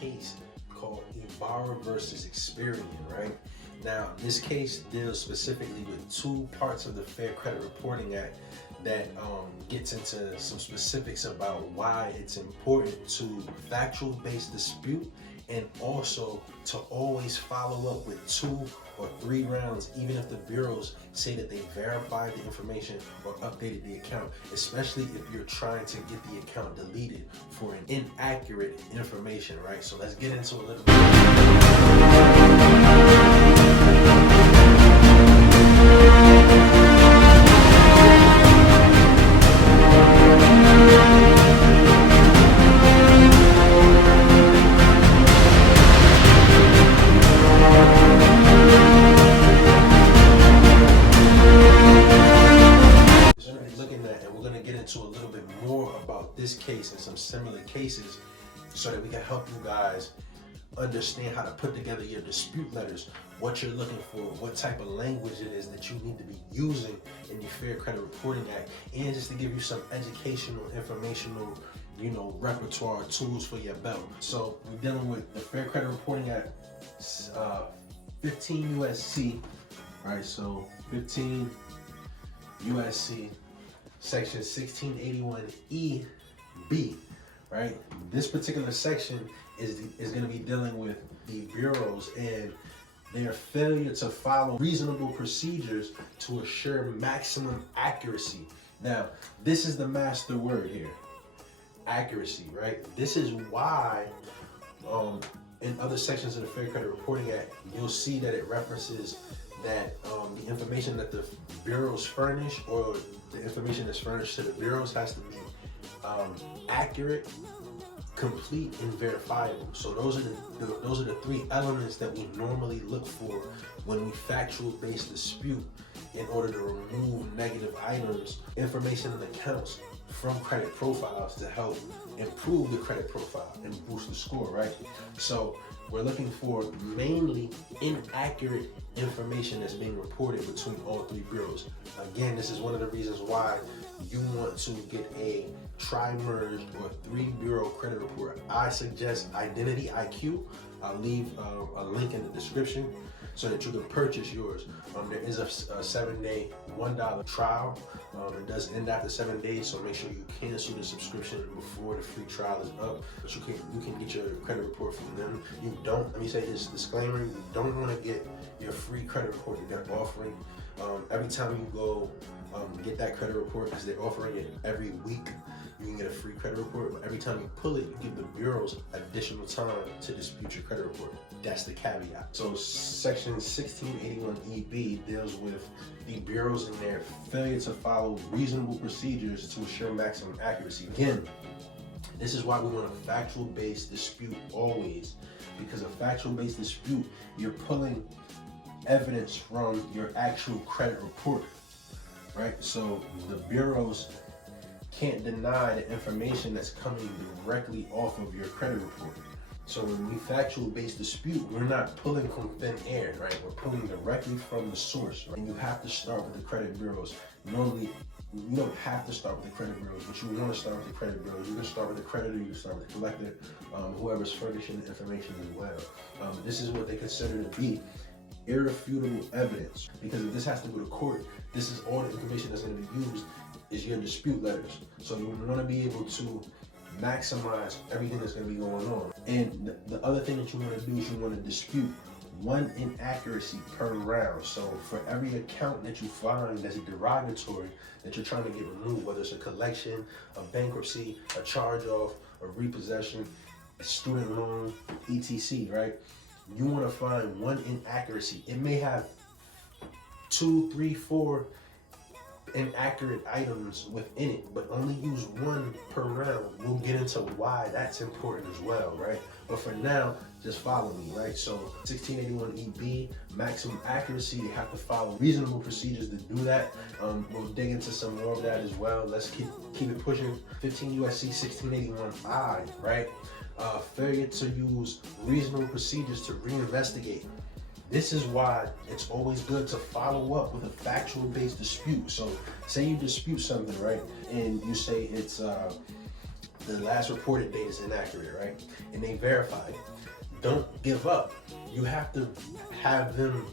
case called Ybarra versus Experian, right? Now, this case deals specifically with two parts of the Fair Credit Reporting Act that gets into some specifics about why it's important to factual based dispute, and also to always follow up with 2 or 3 rounds, even if the bureaus say that they verified the information or updated the account, especially if you're trying to get the account deleted for an inaccurate information, right? So let's get into a little bit. Into a little bit more about this case and some similar cases so that we can help you guys understand how to put together your dispute letters, what you're looking for, what type of language it is that you need to be using in your Fair Credit Reporting Act, and just to give you some educational, informational, repertoire tools for your belt. So we're dealing with the Fair Credit Reporting Act 15 USC, right? So 15 USC Section 1681E(b), right? This particular section is going to be dealing with the bureaus and their failure to follow reasonable procedures to assure maximum accuracy. Now, this is the master word here, accuracy, right? This is why in other sections of the Fair Credit Reporting Act, you'll see that it references that the information that the bureaus furnish, or the information that's furnished to the bureaus, has to be accurate, complete, and verifiable. So those are the 3 elements that we normally look for when we factual based dispute in order to remove negative items, information, and accounts from credit profiles to help improve the credit profile and boost the score, right? So we're looking for mainly inaccurate information that's being reported between all 3 bureaus. Again, this is one of the reasons why you want to get a tri-merged or 3-bureau credit report. I suggest Identity IQ. I'll leave a link in the description so that you can purchase yours. There is a 7-day $1 trial. It does end after 7 days, so make sure you cancel the subscription before the free trial is up. But you can get your credit report from them. You don't, let me say this disclaimer, you don't want to get your free credit report that they're offering every time you go get that credit report, because they're offering it every week. You can get a free credit report, but every time you pull it, you give the bureaus additional time to dispute your credit report. That's the caveat. So Section 1681E(b) deals with the bureaus and their failure to follow reasonable procedures to assure maximum accuracy. Again, this is why we want a factual based dispute always, because a factual based dispute, you're pulling evidence from your actual credit report, right? So the bureaus can't deny the information that's coming directly off of your credit report. So when we factual based dispute, we're not pulling from thin air, right? We're pulling directly from the source, right? And you have to start with the credit bureaus. Normally, you don't have to start with the credit bureaus, but you want to start with the credit bureaus. You can start with the creditor, you can start with the collector, whoever's furnishing the information as well. This is what they consider to be irrefutable evidence, because if this has to go to court, this is all the information that's going to be used is your dispute letters. So you want to be able to maximize everything that's going to be going on. And the other thing that you want to do is you want to dispute 1 inaccuracy per round. So for every account that you find that's derogatory, that you're trying to get removed, whether it's a collection, a bankruptcy, a charge-off, a repossession, a student loan, etc., right? You want to find 1 inaccuracy. It may have 2, 3, 4 inaccurate items within it, but only use 1 per round. We'll get into why that's important as well, right? But for now, just follow me, right? So 1681E(b), maximum accuracy, they have to follow reasonable procedures to do that. We'll dig into some more of that as well. Let's keep it pushing. 15 USC 1681I, right? Failure to use reasonable procedures to reinvestigate. This is why it's always good to follow up with a factual based dispute. So say you dispute something, right? And you say it's the last reported date is inaccurate, right? And they verified. Don't give up. You have to have them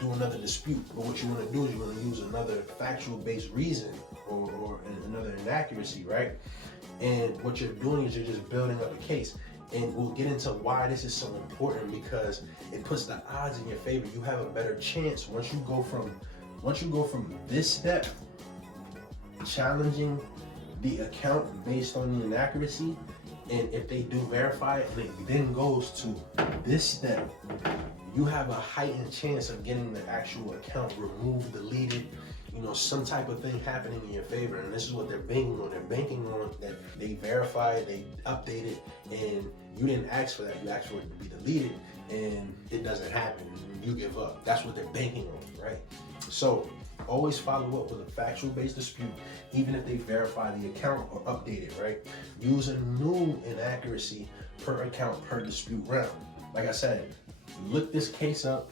do another dispute. But what you want to do is you want to use another factual based reason or another inaccuracy, right? And what you're doing is you're just building up a case. And we'll get into why this is so important, because it puts the odds in your favor. You have a better chance once you go from this step, challenging the account based on the inaccuracy, and if they do verify it and it then goes to this step, you have a heightened chance of getting the actual account removed, deleted, some type of thing happening in your favor. And this is what they're banking on. They're banking on that they verified, they updated, and you didn't ask for that. You asked for it to be deleted, and it doesn't happen, and you give up. That's what they're banking on, right? So always follow up with a factual based dispute, even if they verify the account or update it, right? Use a new inaccuracy per account per dispute round. Like I said, look this case up,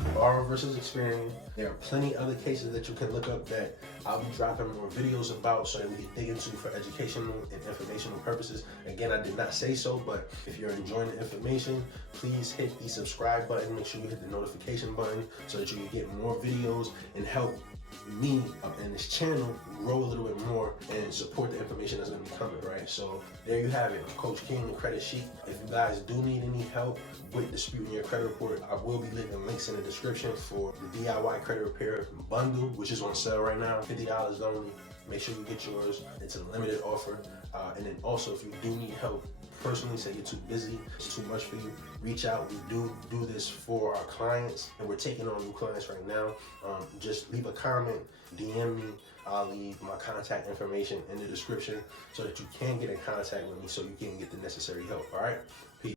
Ybarra versus Experian. There are plenty other cases that you can look up that I'll be dropping more videos about so that we can dig into for educational and informational purposes. Again, I did not say so, but if you're enjoying the information, please hit the subscribe button. Make sure you hit the notification button so that you can get more videos and help me and this channel grow a little bit more and support the information that's going to be coming, right? So there you have it, Coach King, the credit sheet. If you guys do need any help with disputing your credit report, I will be leaving links in the description for the DIY credit repair bundle, which is on sale right now, $50 only. Make sure you get yours. It's a limited offer. And then also, if you do need help personally, say you're too busy, it's too much for you, reach out. We do this for our clients, and we're taking on new clients right now. Just leave a comment, DM me. I'll leave my contact information in the description so that you can get in contact with me so you can get the necessary help. All right, peace.